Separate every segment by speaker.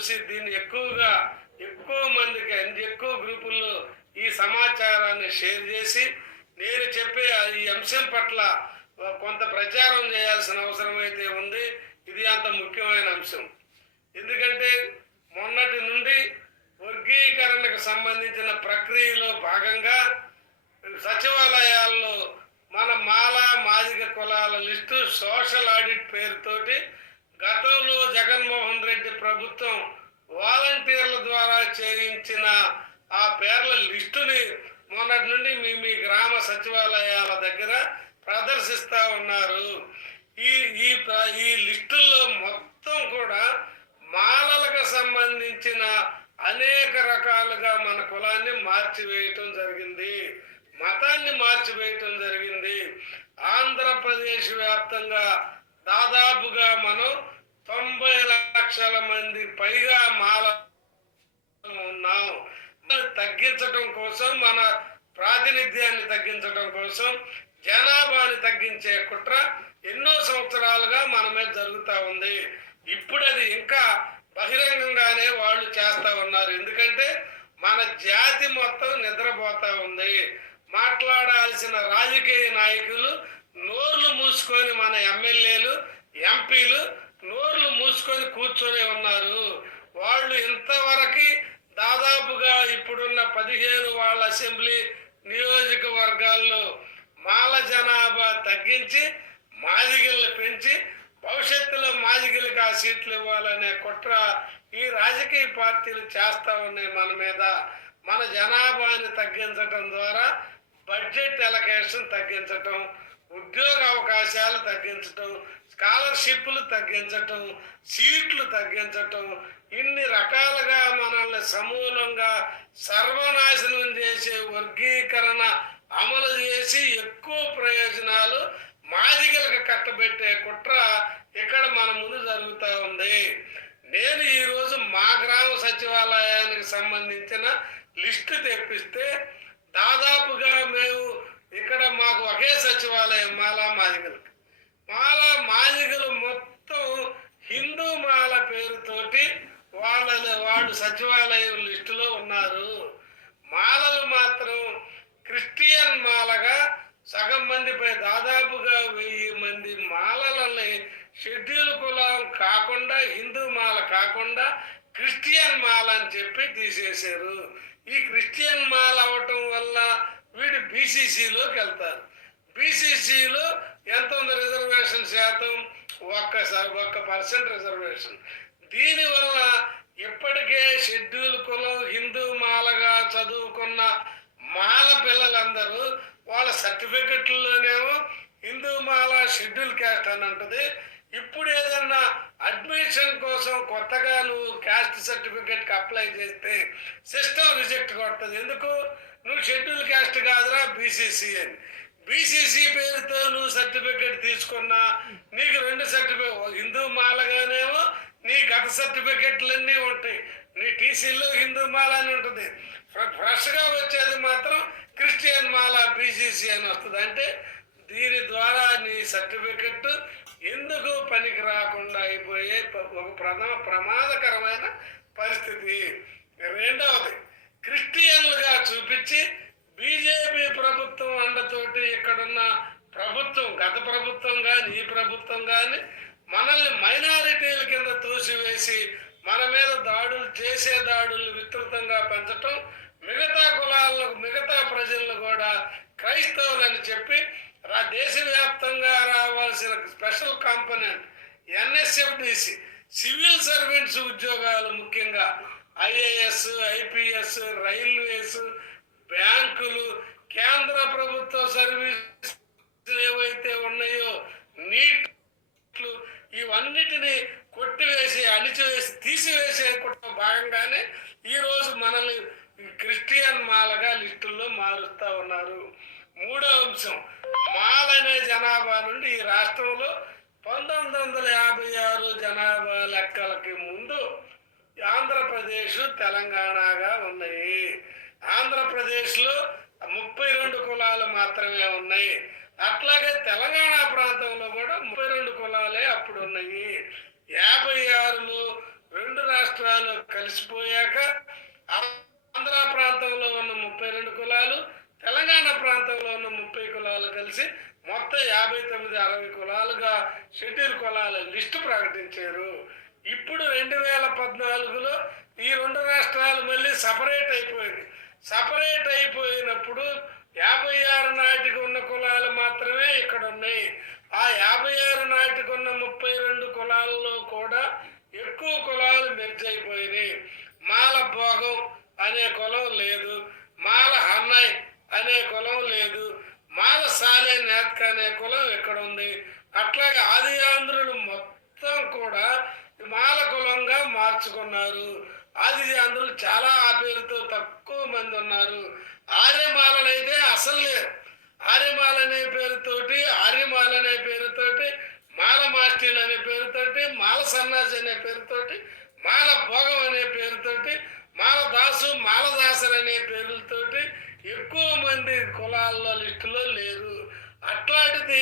Speaker 1: చూసి దీన్ని ఎక్కువగా ఎక్కువ మందికి ఎక్కువ గ్రూపుల్లో ఈ సమాచారాన్ని షేర్ చేసి నేను చెప్పే ఈ అంశం పట్ల కొంత ప్రచారం చేయాల్సిన అవసరం అయితే ఉంది. ఇది అంత ముఖ్యమైన అంశం. ఎందుకంటే మొన్నటి నుండి వర్గీకరణకు సంబంధించిన ప్రక్రియలో భాగంగా సచివాలయాల్లో మన మాల మాదిక కులాల లిస్టు సోషల్ ఆడిట్ పేరుతోటి గతంలో జగన్మోహన్ రెడ్డి ప్రభుత్వం వాలంటీర్ల ద్వారా చేయించిన ఆ పేర్ల లిస్టుని మొన్నటి నుండి మీ మీ గ్రామ సచివాలయాల దగ్గర ప్రదర్శిస్తూ ఉన్నారు. ఈ ఈ ఈ లిస్టుల్లో మొత్తం కూడా మాలలకు సంబంధించిన అనేక రకాలుగా మన కులాన్ని మార్చివేయటం జరిగింది. మతాన్ని మార్చివేయటం జరిగింది. ఆంధ్రప్రదేశ్ వ్యాప్తంగా దాదాపుగా మనం తొంభై లక్షల మంది పైగా మాల ఉన్నాం. మనల్ని తగ్గించడం కోసం మన ప్రాతినిధ్యాన్ని తగ్గించడం కోసం జనాభాని తగ్గించే కుట్ర ఎన్నో సంవత్సరాలుగా మన మీద జరుగుతూ ఉంది. ఇప్పుడు అది ఇంకా బహిరంగంగానే వాళ్ళు చేస్తూ ఉన్నారు. ఎందుకంటే మన జాతి మొత్తం నిద్రపోతూ ఉంది. మాట్లాడాల్సిన రాజకీయ నాయకులు నోర్లు మూసుకొని మన ఎమ్మెల్యేలు ఎంపీలు నోర్లు మూసుకొని కూర్చొని ఉన్నారు. వాళ్ళు ఇంతవరకు దాదాపుగా ఇప్పుడున్న పదిహేను వాళ్ళ అసెంబ్లీ నియోజకవర్గాల్లో మాల జనాభా తగ్గించి మాదిగలను పెంచి భవిష్యత్తులో మాదిగలకు ఆ సీట్లు ఇవ్వాలనే కుట్ర ఈ రాజకీయ పార్టీలు చేస్తూ ఉన్నాయి మన మీద. మన జనాభాని తగ్గించడం ద్వారా బడ్జెట్ ఎలకేషన్ తగ్గించటం ఉద్యోగ అవకాశాలు తగ్గించటం స్కాలర్షిప్లు తగ్గించటం సీట్లు తగ్గించటం ఇన్ని రకాలుగా మనల్ని సమూలంగా సర్వనాశనం చేసే వర్గీకరణ అమలు చేసి ఎక్కువ ప్రయోజనాలు మాదిగలకు కట్టబెట్టే కుట్ర ఇక్కడ మన ముందు జరుగుతూ ఉంది. నేను ఈరోజు మా గ్రామ సచివాలయానికి సంబంధించిన లిస్టు తెప్పిస్తే దాదాపుగా మేము ఇక్కడ మాకు ఒకే సచివాలయం మాలా మాదిగలకు మాల మాదిగలు మొత్తం హిందూ మాల పేరుతోటి వాళ్ళ వాళ్ళు సచివాలయం లిస్టులో ఉన్నారు. మాలలు మాత్రం క్రిస్టియన్ మాలగా సగం మందిపై దాదాపుగా వెయ్యి మంది మాలలని షెడ్యూల్ కులం కాకుండా హిందూ మాల కాకుండా క్రిస్టియన్ మాల అని చెప్పి తీసేశారు. ఈ క్రిస్టియన్ మాల అవటం వల్ల వీడు బీసీసీలోకి వెళ్తారు. బీసీసీలో ఎంత ఉంది రిజర్వేషన్ శాతం? ఒక్కసారి ఒక్క పర్సెంట్ రిజర్వేషన్ దీనివల్ల ఇప్పటికే షెడ్యూల్ కులం హిందూ మాలగా చదువుకున్న మాల పిల్లలందరూ వాళ్ళ సర్టిఫికెట్లలోనేమో హిందూ మాల షెడ్యూల్ క్యాస్ట్ అని ఉంటుంది ఇప్పుడు ఏదన్నా అడ్మిషన్ కోసం కొత్తగా నువ్వు క్యాస్ట్ సర్టిఫికెట్కి అప్లై చేస్తే సిస్టమ్ రిజెక్ట్ కొడుతుంది ఎందుకు? నువ్వు షెడ్యూల్ క్యాస్ట్ కాదురా బీసీసీ అని. బీసీసీ పేరుతో నువ్వు సర్టిఫికెట్ తీసుకున్నా నీకు రెండు సర్టిఫికెట్ హిందూ మాలగానేమో నీ గత సర్టిఫికెట్లన్నీ ఉంటాయి. నీ టీసీలో హిందూ మాల అని ఉంటుంది ఫ్రెష్గా వచ్చేది మాత్రం క్రిస్టియన్ మాల బీసీసీ అని వస్తుంది. అంటే దీని ద్వారా నీ సర్టిఫికెట్ ఎందుకు పనికి రాకుండా అయిపోయే ఒక ప్రథమ ప్రమాదకరమైన పరిస్థితి. రెండవది క్రిస్టియన్లుగా చూపించి బీజేపీ ప్రభుత్వం అండతోటి ఇక్కడున్న ప్రభుత్వం గత ప్రభుత్వం కానీ ఈ ప్రభుత్వం కానీ మనల్ని మైనారిటీల కింద తోసివేసి మన మీద దాడులు చేసే దాడులు విస్తృతంగా పెంచటం మిగతా కులాలకు మిగతా ప్రజలను కూడా క్రైస్తవులని చెప్పి రా దేశవ్యాప్తంగా రావాల్సిన special component NSFDC civil servants ఉద్యోగాలు ముఖ్యంగా ఐఏఎస్ ఐపీఎస్ రైల్వేస్ బ్యాంకులు కేంద్ర ప్రభుత్వ సర్వీస్ ఏవైతే ఉన్నాయో నీట్లు ఇవన్నిటిని కొట్టివేసి అణిచివేసి తీసివేసే కుట్ర భాగంగానే ఈరోజు మనల్ని క్రిస్టియన్ మాలగా లిస్టుల్లో మారుస్తూ ఉన్నారు. మూడో అంశం మాలనే జనాభా నుండి ఈ రాష్ట్రంలో పంతొమ్మిది వందల యాభై ఆరు జనాభా లెక్కలకి ముందు ఆంధ్రప్రదేశ్ తెలంగాణగా ఉన్నాయి. ఆంధ్రప్రదేశ్లో ముప్పై రెండు కులాలు మాత్రమే ఉన్నాయి. అట్లాగే తెలంగాణ ప్రాంతంలో కూడా ముప్పై రెండు కులాలే అప్పుడు ఉన్నాయి. యాభై ఆరులో రెండు రాష్ట్రాలు కలిసిపోయాక ఆంధ్ర ప్రాంతంలో ఉన్న ముప్పై రెండు కులాలు తెలంగాణ ప్రాంతంలో ఉన్న ముప్పై కులాలు కలిసి మొత్తం యాభై తొమ్మిది అరవై కులాలుగా షెడ్యూల్ కులాల లిస్టు ప్రకటించారు. ఇప్పుడు రెండు వేల పద్నాలుగులో ఈ రెండు రాష్ట్రాలు మళ్ళీ సపరేట్ అయిపోయింది. సపరేట్ అయిపోయినప్పుడు యాభై ఆరు నాటికి ఉన్న కులాలు మాత్రమే ఇక్కడ ఉన్నాయి ఆ యాభై ఆరు నాటికి ఉన్న ముప్పై రెండు కులాల్లో కూడా ఎక్కువ కులాలు మెర్జ్ అయిపోయినాయి మాల భోగం అనే కులం లేదు మాల హన్నయ్ అనే కులం లేదు మాల సాలే నేత్క అనే కులం ఇక్కడ ఉంది అట్లాగే ఆది ఆంధ్రులు మొత్తం కూడా మాల కులంగా మార్చుకున్నారు ఆది ఆంధ్రులు చాలా ఆ పేరుతో తక్కువ మంది ఉన్నారు ఆర్యమాలలు అయితే అసలు లేరు ఆర్యమాల అనే పేరుతోటి ఆర్యమాల అనే పేరుతోటి మాల మాస్టీలు అనే పేరుతోటి మాల సన్నాసి అనే పేరుతోటి మాల భోగం అనే పేరుతోటి మాల దాసు మాలదాసర్ అనే పేర్లతోటి ఎక్కువ మంది కులాల్లో లిస్టులో లేరు అట్లాంటిది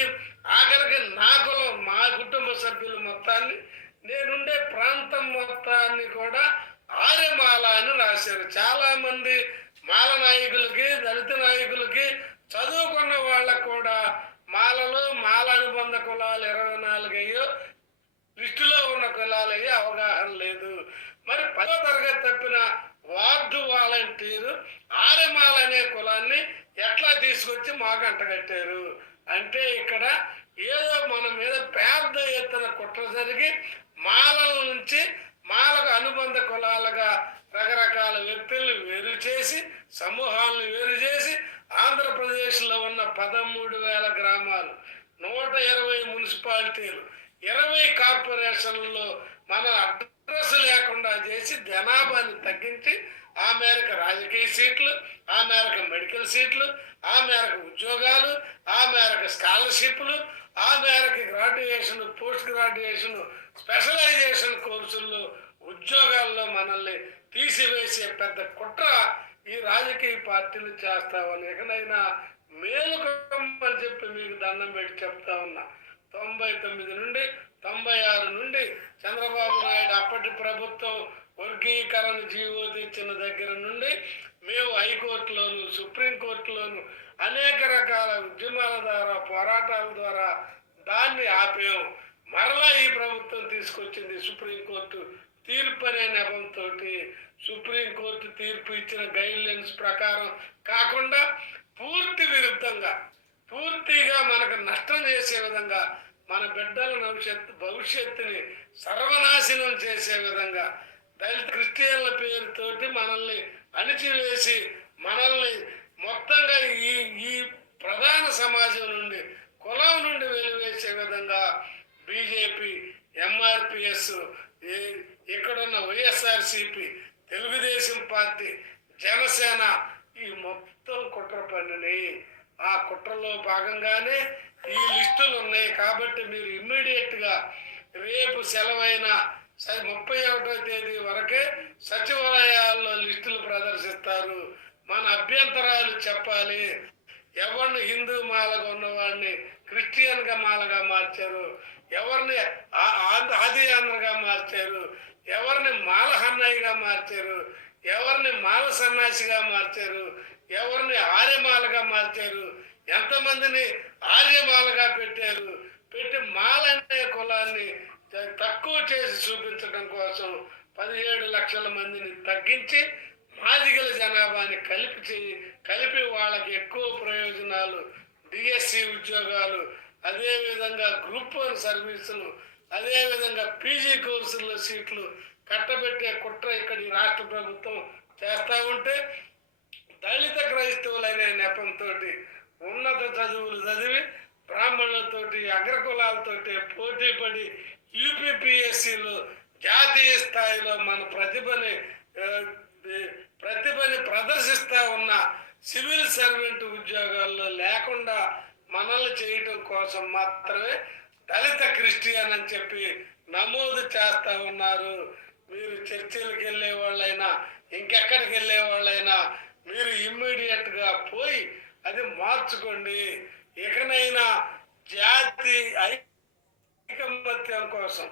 Speaker 1: ఆఖరికి నా కులం మా కుటుంబ సభ్యులు మొత్తాన్ని నేనుండే ప్రాంతం మొత్తాన్ని కూడా ఆర్యమాల అని రాశారు. చాలా మంది మాల నాయకులకి దళిత నాయకులకి చదువుకున్న వాళ్ళకు కూడా మాలలో మాల అనుబంధ కులాలు ఇరవై నాలుగయ్యో లిస్టులో ఉన్న కులాలయ్యో అవగాహన లేదు. మరి పదో తరగతి తప్పిన వార్డు వాలంటీరు ఆర్యమాల అనే కులాన్ని ఎట్లా తీసుకొచ్చి మాకు అంటగట్టారు? అంటే ఇక్కడ ఏదో మన మీద పెద్ద ఎత్తున కుట్ర జరిగి మాలల నుంచి మాలకు అనుబంధ కులాలుగా రకరకాల వ్యక్తుల్ని వేరు చేసి సమూహాలను వేరు చేసి ఆంధ్రప్రదేశ్లో ఉన్న పదమూడు వేల గ్రామాలు నూట ఇరవై మున్సిపాలిటీలు ఇరవై కార్పొరేషన్లలో మన అడ్రస్ లేకుండా చేసి జనాభాని తగ్గించి ఆ మేరకు రాజకీయ సీట్లు ఆ మేరకు మెడికల్ సీట్లు ఆ మేరకు ఉద్యోగాలు ఆ మేరకు స్కాలర్షిప్లు ఆ మేరకు గ్రాడ్యుయేషన్ పోస్ట్ గ్రాడ్యుయేషన్ స్పెషలైజేషన్ కోర్సుల్లో ఉద్యోగాల్లో మనల్ని తీసివేసే పెద్ద కుట్ర ఈ రాజకీయ పార్టీలు చేస్తామని ఎక్కడైనా మేలుకోమని చెప్పి మీకు దండం పెట్టి చెప్తా ఉన్నా. తొంభై తొమ్మిది నుండి తొంభై ఆరు నుండి చంద్రబాబు నాయుడు అప్పటి ప్రభుత్వం వర్గీకరణ జీవో తెచ్చిన దగ్గర నుండి మేము హైకోర్టులోను సుప్రీంకోర్టులోను అనేక రకాల ఉద్యమాల ద్వారా పోరాటాల ద్వారా దాన్ని ఆపేము మరలా ఈ ప్రభుత్వం తీసుకొచ్చింది సుప్రీంకోర్టు తీర్పు అనే నెపంతో సుప్రీంకోర్టు తీర్పు ఇచ్చిన గైడ్ లైన్స్ ప్రకారం కాకుండా పూర్తి విరుద్ధంగా పూర్తిగా మనకు నష్టం చేసే విధంగా మన బిడ్డల భవిష్యత్తు భవిష్యత్తుని సర్వనాశనం చేసే విధంగా దళిత క్రిస్టియన్ల పేరుతోటి మనల్ని అణిచివేసి మనల్ని మొత్తంగా ఈ ఈ ప్రధాన సమాజం నుండి కులం నుండి వెలివేసే విధంగా బీజేపీ ఎంఆర్పిఎస్ ఇక్కడున్న వైఎస్ఆర్సిపి తెలుగుదేశం పార్టీ జనసేన ఈ మొత్తం కుట్ర పన్నుని ఆ కుట్రలో భాగంగానే ఈ లిస్టులు ఉన్నాయి కాబట్టి మీరు ఇమ్మీడియట్గా రేపు సెలవైన ముప్పై ఒకటో తేదీ వరకే సచివాలయాల్లో లిస్టులు ప్రదర్శిస్తారు. మన అభ్యంతరాలు చెప్పాలి. ఎవరిని హిందూ మాలగా ఉన్నవాడిని క్రిస్టియన్గా మాలగా మార్చారు. ఎవరిని ఆ- ఆంధ్ర ఆది ఆంధ్రగా మార్చారు. ఎవరిని మాల హన్నయ్యగా మార్చారు. ఎవరిని మాల సన్నాసిగా మార్చారు. ఎవరిని ఆర్యమాలగా మార్చారు. ఎంతమందిని ఆర్యమాలగా పెట్టారు. పెట్టి మాల అనే కులాన్ని తక్కువ చేసి చూపించడం కోసం పదిహేడు లక్షల మందిని తగ్గించి మాదిగల జనాభాని కలిపి చేయి కలిపి వాళ్ళకి ఎక్కువ ప్రయోజనాలు డిఎస్సి ఉద్యోగాలు అదేవిధంగా గ్రూప్ వన్ సర్వీసులు అదేవిధంగా పీజీ కోర్సుల్లో సీట్లు కట్టబెట్టే కుట్ర ఇక్కడ ఈ రాష్ట్ర ప్రభుత్వం చేస్తూ ఉంటే దళిత క్రైస్తవులనే నెపంతో ఉన్నత చదువులు చదివి బ్రాహ్మణులతోటి అగ్రకులాలతోటి పోటీ పడి యూపీపీఎస్సీలో జాతీయ స్థాయిలో మన ప్రతిభని ప్రతిభని ప్రదర్శిస్తూ ఉన్న సివిల్ సర్వెంట్ ఉద్యోగాల్లో లేకుండా మనల్ని చేయటం కోసం మాత్రమే దళిత క్రిస్టియన్ అని చెప్పి నమోదు చేస్తూ ఉన్నారు. మీరు చర్చిలకు వెళ్ళే వాళ్ళైనా ఇంకెక్కడికి వెళ్ళే వాళ్ళైనా మీరు ఇమ్మీడియట్గా పోయి అది మార్చుకోండి. ఇకనైనా జాతి ఐకమత్యం కోసం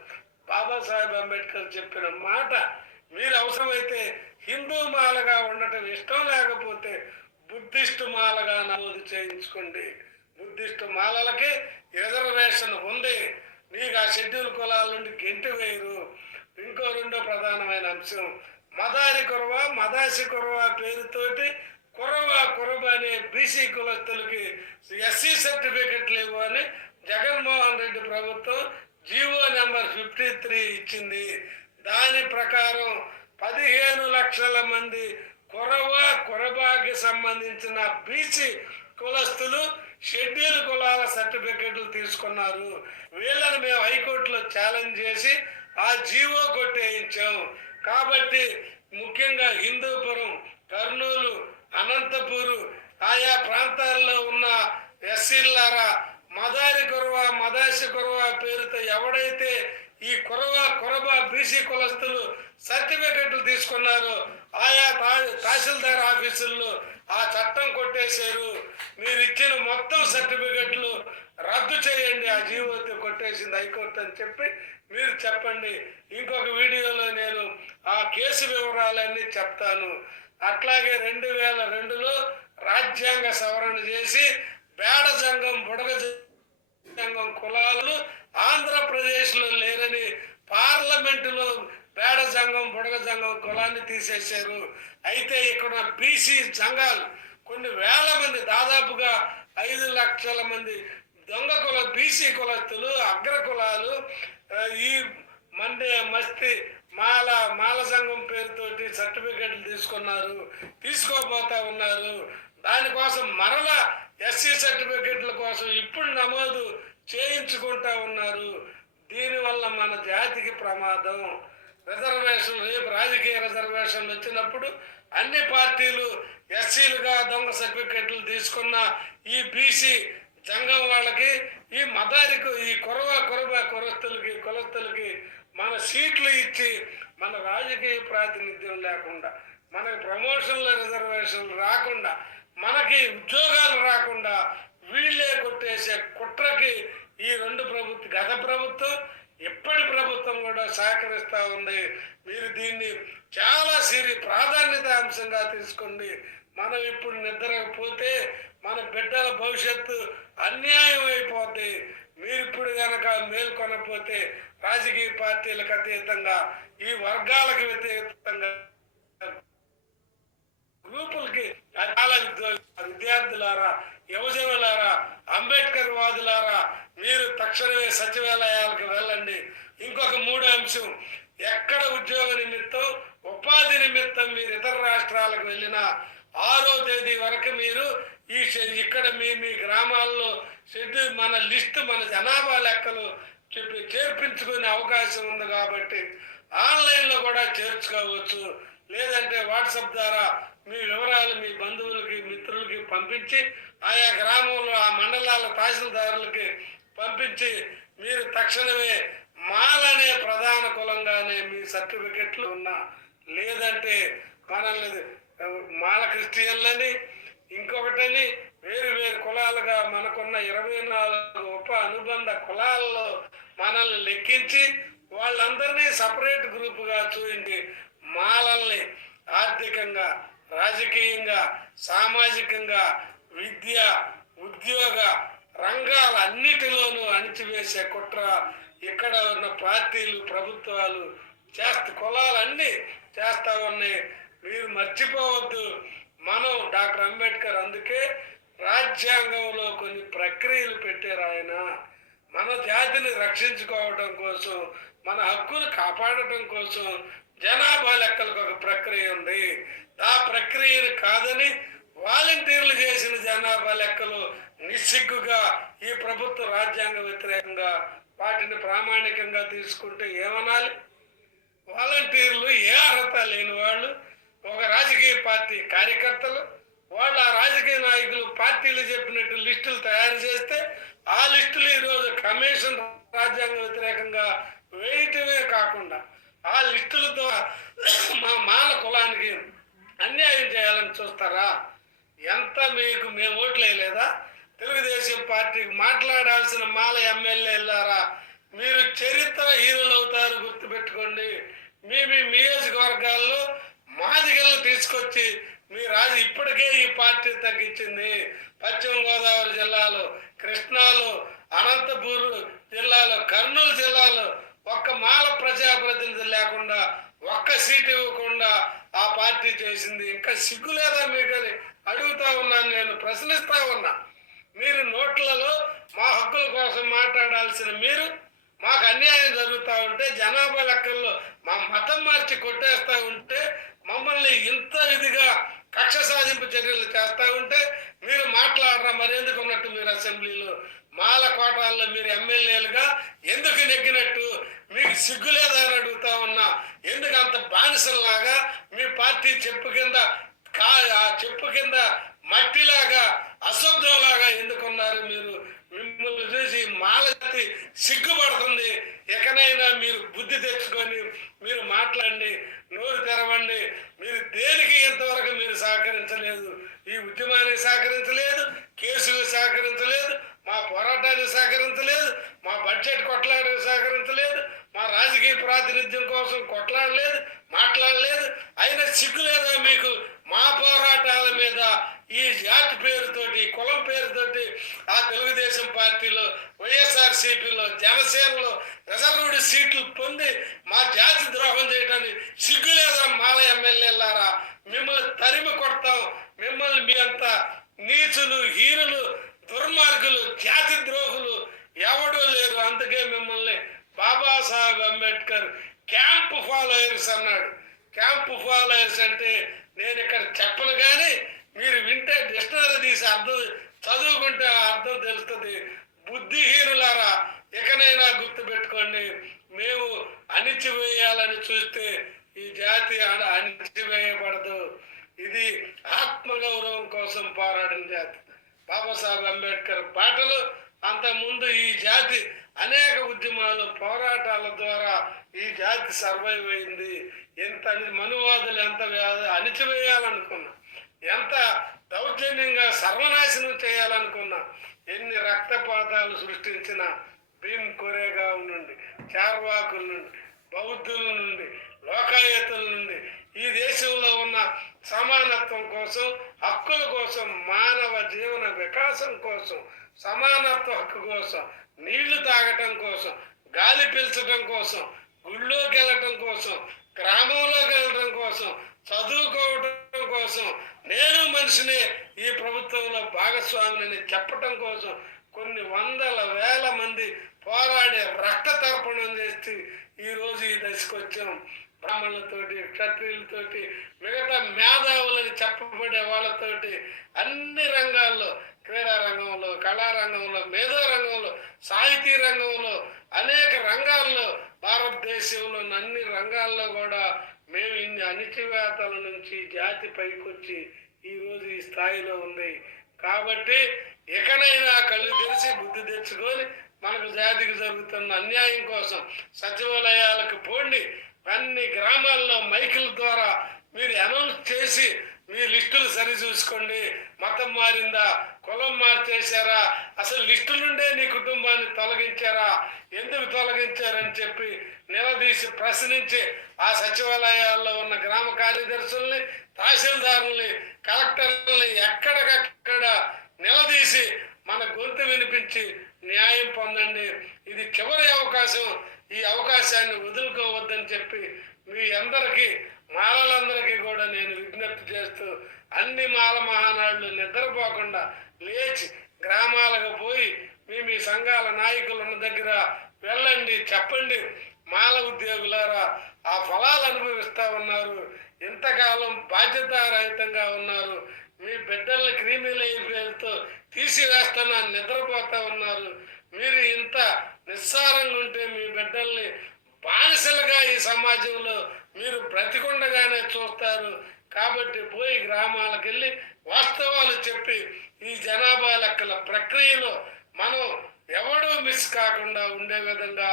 Speaker 1: బాబాసాహెబ్ అంబేద్కర్ చెప్పిన మాట మీరు అవసరమైతే హిందూ మాలగా ఉండటం ఇష్టం లేకపోతే బుద్ధిస్ట్ మాలగా నమోదు చేయించుకోండి. బుద్ధిస్ట్ మాలలకి రిజర్వేషన్ ఉంది. నీకు ఆ షెడ్యూల్ కులాల నుండి గెంటి వేయరు. ఇంకో రెండో ప్రధానమైన అంశం మదారి కురవ మదాసి కురవ పేరుతోటి కురవ కురవ అనే బీసీ కులస్తులకి ఎస్సీ సర్టిఫికెట్లు ఇవ్వని జగన్మోహన్ రెడ్డి ప్రభుత్వం జీవో నెంబర్ ఫిఫ్టీ త్రీ ఇచ్చింది. దాని ప్రకారం పదిహేను లక్షల మంది కొరవ కొరబాకి సంబంధించిన బీసీ కులస్తులు షెడ్యూల్ కులాల సర్టిఫికెట్లు తీసుకున్నారు. వీళ్ళని మేము హైకోర్టులో ఛాలెంజ్ చేసి ఆ జీవో కొట్టేయించాం. కాబట్టి ముఖ్యంగా హిందూపురం కర్నూలు అనంతపూరు ఆయా ప్రాంతాల్లో ఉన్న ఎస్సీలారా మదారి కురువ మదాసి కురువ పేరుతో ఎవడైతే ఈ కురవ కురబ బీసీ కులస్తులు సర్టిఫికెట్లు తీసుకున్నారు. ఆయా తా- తహసీల్దార్ ఆఫీసుల్లో ఆ చట్టం కొట్టేశారు. మీరు ఇచ్చిన మొత్తం సర్టిఫికెట్లు రద్దు చేయండి. ఆ జీవోతో కొట్టేసింది హైకోర్టు అని చెప్పి మీరు చెప్పండి. ఇంకొక వీడియోలో నేను ఆ కేసు వివరాలన్నీ చెప్తాను. అట్లాగే రెండు వేల రెండులో రాజ్యాంగ సవరణ చేసి బేడ సంఘం బుడగ సంఘం కులాలు ఆంధ్రప్రదేశ్లో లేరని పార్లమెంటులో పేడ సంఘం బుడగ సంఘం కులాన్ని తీసేశారు. అయితే ఇక్కడ బీసీ సంఘాలు కొన్ని వేల మంది దాదాపుగా ఐదు లక్షల మంది దొంగ కుల బీసీ కులస్తులు అగ్ర కులాలు ఈ మండే మస్తి మాల మాల సంఘం పేరుతోటి సర్టిఫికెట్లు తీసుకున్నారు తీసుకోబోతా ఉన్నారు. దానికోసం మరలా ఎస్సీ సర్టిఫికెట్ల కోసం ఇప్పుడు నమోదు చేయించుకుంటా ఉన్నారు. దీనివల్ల మన జాతికి ప్రమాదం. రిజర్వేషన్ రేపు రాజకీయ రిజర్వేషన్లు వచ్చినప్పుడు అన్ని పార్టీలు ఎస్సీలుగా దొంగ సర్టిఫికెట్లు తీసుకున్న ఈ బీసీ జంగం వాళ్ళకి ఈ మతానికి ఈ కురవ కురవ కురస్తులకి కులస్తులకి మన సీట్లు ఇచ్చి మన రాజకీయ ప్రాతినిధ్యం లేకుండా మనకి ప్రమోషన్ల రిజర్వేషన్లు రాకుండా మనకి ఉద్యోగాలు రాకుండా వీళ్ళే కొట్టేసే కుట్రకి ఈ రెండు ప్రభుత్వ గత ప్రభుత్వం ఇప్పటి ప్రభుత్వం కూడా సహకరిస్తూ ఉంది. మీరు దీన్ని చాలా సిరి ప్రాధాన్యత అంశంగా తీసుకోండి. మనం ఇప్పుడు నిద్రపోతే మన బిడ్డల భవిష్యత్తు అన్యాయం అయిపోద్ది. మీరు ఇప్పుడు కనుక మేల్కొనకపోతే రాజకీయ పార్టీలకు అతీతంగా ఈ వర్గాలకు వ్యతిరేకంగా గ్రూపులకి చాలా విద్యార్థులారా యువజనులారా అంబేద్కర్ వాదులారా మీరు తక్షణమే సచివాలయాలకు వెళ్ళండి. ఇంకొక మూడో అంశం ఎక్కడ ఉద్యోగ నిమిత్తం ఉపాధి నిమిత్తం మీరు ఇతర రాష్ట్రాలకు వెళ్ళినా ఆరో తేదీ వరకు మీరు ఈ ఇక్కడ మీ మీ గ్రామాల్లో షెడ్యూల్ మన లిస్ట్ మన జనాభా లెక్కలు చెప్పి చేర్పించుకునే అవకాశం ఉంది కాబట్టి ఆన్లైన్లో కూడా చేర్చుకోవచ్చు. లేదంటే వాట్సాప్ ద్వారా మీ వివరాలు మీ బంధువులకి మిత్రులకి పంపించి ఆయా గ్రామంలో ఆ మండలాల తహసీల్దారులకి పంపించి మీరు తక్షణమే మాలనే ప్రధాన కులంగానే మీ సర్టిఫికెట్లు ఉన్నా లేదంటే మనల్ని మాల క్రిస్టియన్లని ఇంకొకటని వేరు వేరు కులాలుగా మనకున్న ఇరవై నాలుగు ఉప అనుబంధ కులాల్లో మనల్ని లెక్కించి వాళ్ళందరినీ సపరేట్ గ్రూపుగా చూపించి మాలల్ని ఆర్థికంగా రాజకీయంగా సామాజికంగా విద్య ఉద్యోగ రంగాలన్నిటిలోనూ అణిచివేసే కుట్ర ఇక్కడ ఉన్న పార్టీలు ప్రభుత్వాలు చేస్త కులాలన్నీ చేస్తా ఉన్నాయి. మీరు మర్చిపోవద్దు. మనం డాక్టర్ అంబేద్కర్ అందుకే రాజ్యాంగంలో కొన్ని ప్రక్రియలు పెట్టారు ఆయన. మన జాతిని రక్షించుకోవడం కోసం మన హక్కులు కాపాడటం కోసం జనాభా లెక్కలకు ఒక ప్రక్రియ ఉంది. ఆ ప్రక్రియను కాదని వాలంటీర్లు చేసిన జనాభా లెక్కలు నిస్సిగ్గుగా ఈ ప్రభుత్వ రాజ్యాంగ వ్యతిరేకంగా వాటిని ప్రామాణికంగా తీసుకుంటే ఏమనాలి? వాలంటీర్లు ఏ అర్హత లేని వాళ్ళు? ఒక రాజకీయ పార్టీ కార్యకర్తలు వాళ్ళు ఆ రాజకీయ నాయకులు పార్టీలు చెప్పినట్టు లిస్టులు తయారు చేస్తే ఆ లిస్టులు ఈరోజు కమిషన్ రాజ్యాంగ వ్యతిరేకంగా వేయటమే కాకుండా ఆ లిస్టులతో మా మాల కులానికి అన్యాయం చేయాలని చూస్తారా? ఎంత మీకు మేము ఓట్లు వేయలేదా? తెలుగుదేశం పార్టీకి మాట్లాడాల్సిన మాల ఎమ్మెల్యే వెళ్ళారా మీరు చరిత్ర హీరోలు అవుతారు గుర్తుపెట్టుకోండి. మీ మీ నియోజకవర్గాల్లో మాదిగలను తీసుకొచ్చి మీ రాజు ఇప్పటికే ఈ పార్టీ తగ్గించింది. పశ్చిమ గోదావరి జిల్లాలో కృష్ణాలో అనంతపూర్ జిల్లాలో కర్నూలు జిల్లాలో ఒక్క మాల ప్రజాప్రతినిధి లేకుండా ఒక్క సీట్ ఇవ్వకుండా ఆ పార్టీ చేసింది. ఇంకా సిగ్గు లేదా మీకని అడుగుతా ఉన్నాను నేను ప్రశ్నిస్తా ఉన్నా. మీరు నోట్లలో మా హక్కుల కోసం మాట్లాడాల్సిన మీరు మాకు అన్యాయం జరుగుతూ ఉంటే జనాభా లెక్కల్లో మా మతం మార్చి కొట్టేస్తూ ఉంటే మమ్మల్ని ఇంత ఇదిగా కక్ష సాధింపు చర్యలు చేస్తూ ఉంటే మీరు మాట్లాడరా మరి? ఎందుకు ఉన్నట్టు మీరు అసెంబ్లీలో మాల కోటాల్లో మీరు ఎమ్మెల్యేలుగా ఎందుకు నెగ్గినట్టు? మీకు సిగ్గు లేదా అని అడుగుతా ఉన్నా. ఎందుకు అంత బానిసల్లాగా మీ పార్టీ చెప్పు కింద కా ఆ చెప్పు కింద మట్టిలాగా అశుద్ధంలాగా ఎందుకున్నారు మీరు? మిమ్మల్ని చూసి మాలతి సిగ్గుపడుతుంది. ఎక్కడైనా మీరు బుద్ధి తెచ్చుకొని మీరు మాట్లాడండి నోరు తెరవండి. మీరు దేనికి ఇంతవరకు మీరు సహకరించలేదు? ఈ ఉద్యమానికి సహకరించలేదు కేసులు సహకరించలేదు మా పోరాటానికి సహకరించలేదు మా బడ్జెట్ కొట్లాడడానికి సహకరించలేదు మా రాజకీయ ప్రాతినిధ్యం కోసం కొట్లాడలేదు మాట్లాడలేదు. అయినా సిగ్గు లేదా మీకు? మా పోరాటాల మీద ఈ జాతి పేరుతోటి కులం పేరుతోటి ఆ తెలుగుదేశం పార్టీలో వైఎస్ఆర్సీపీలో జనసేనలో రిజర్వ్డ్ సీట్లు పొంది మా జాతి ద్రోహం చేయడానికి సిగ్గు లేదా మాల ఎమ్మెల్యేలారా? మిమ్మల్ని తరిమి కొడతాం. మిమ్మల్ని మీ అంత నీచులు హీనులు దుర్మార్గులు జాతి ద్రోహులు ఎవడూ లేరు. అందుకే మిమ్మల్ని బాబాసాహెబ్ అంబేద్కర్ క్యాంప్ ఫాలోయర్స్ అన్నాడు. క్యాంప్ ఫాలోయర్స్ అంటే నేను ఇక్కడ చెప్పను కానీ మీరు వింటే డిక్షనరీ తీసి అర్థం చదువుకుంటే అర్థం తెలుస్తుంది. బుద్ధిహీనులారా ఇకనైనా గుర్తుపెట్టుకోండి మేము అణిచివేయాలని చూస్తే ఈ జాతి అణిచివేయబడదు. ఇది ఆత్మగౌరవం కోసం పోరాడిన జాతి. బాబాసాహెబ్ అంబేద్కర్ పాటలు అంతకుముందు ఈ జాతి అనేక ఉద్యమాలు పోరాటాల ద్వారా ఈ జాతి సర్వైవ్ అయింది. ఎంత మనువాదులు ఎంత వ్యాధి అణిచివేయాలనుకున్నా ఎంత దౌర్జన్యంగా సర్వనాశనం చేయాలనుకున్నా ఎన్ని రక్తపాతాలు సృష్టించిన భీమ్ కొరేగావ్ నుండి చార్వాకుల నుండి బౌద్ధుల నుండి లోకాయతుల నుండి ఈ దేశంలో ఉన్న సమానత్వం కోసం హక్కుల కోసం మానవ జీవన వికాసం కోసం సమానత్వ హక్కు కోసం నీళ్ళు తాగటం కోసం గాలి పీల్చడం కోసం గుళ్ళోకి వెళ్ళటం కోసం గ్రామంలోకి వెళ్ళటం కోసం చదువుకోవటం కోసం నేను మనిషిని ఈ ప్రభుత్వంలో భాగస్వామిని చెప్పటం కోసం కొన్ని వందల వేల మంది పోరాడే రక్త తర్పణం చేసి ఈరోజు ఈ దశకు వచ్చాం. బ్రాహ్మణులతోటి క్షత్రియులతోటి మిగతా మేధావులని చెప్పబడే వాళ్ళతోటి అన్ని రంగాల్లో క్రీడా రంగంలో కళారంగంలో మేధో రంగంలో సాహితీ రంగంలో అనేక రంగాల్లో భారతదేశంలో అన్ని రంగాల్లో కూడా మేము ఇన్ని అణిచివేతల నుంచి జాతి పైకొచ్చి ఈరోజు ఈ స్థాయిలో ఉంది. కాబట్టి ఎకనైనా కళ్ళు తెరిచి బుద్ధి తెచ్చుకొని మనకు జాతికి జరుగుతున్న అన్యాయం కోసం సచివాలయాలకు పోండి. అన్ని గ్రామాల్లో మైకుల ద్వారా మీరు అనౌన్స్ చేసి మీ లిస్టులు సరి చూసుకోండి మతం మారిందా? కులం మార్చేశారా? అసలు లిస్టు నుండే నీ కుటుంబాన్ని తొలగించారా? ఎందుకు తొలగించారని చెప్పి నిలదీసి ప్రశ్నించి ఆ సచివాలయాల్లో ఉన్న గ్రామ కార్యదర్శుల్ని తహసీల్దారుల్ని కలెక్టర్లని ఎక్కడికక్కడ నిలదీసి మన గొంతు వినిపించి న్యాయం పొందండి. ఇది చివరి అవకాశం. ఈ అవకాశాన్ని వదులుకోవద్దని చెప్పి మీ అందరికీ మాలలందరికీ కూడా నేను విజ్ఞప్తి చేస్తూ అన్ని మాల మహానాడులు నిద్రపోకుండా లేచి గ్రామాలకు పోయి మీ మీ సంఘాల నాయకులు ఉన్న దగ్గర వెళ్ళండి చెప్పండి. మాల ఉద్యోగులారా ఆ ఫలాలు అనుభవిస్తా ఉన్నారు. ఇంతకాలం బాధ్యతారహితంగా ఉన్నారు. మీ బిడ్డల్ని క్రీమీలతో తీసివేస్తున్నా నిద్రపోతా ఉన్నారు. మీరు ఇంత నిస్సారంగా ఉంటే మీ బిడ్డల్ని బానిసలుగా ఈ సమాజంలో మీరు బ్రతికుండగానే చూస్తారు. కాబట్టి పోయి గ్రామాలకు వెళ్ళి వాస్తవాలు చెప్పి ఈ జనాభా లెక్కల ప్రక్రియలో మనం ఎవడూ మిస్ కాకుండా ఉండే విధంగా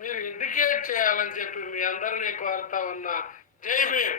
Speaker 1: మీరు ఎడ్యుకేట్ చేయాలని చెప్పి మీ అందరినీ కోరుతా ఉన్నా. జై భీమ్!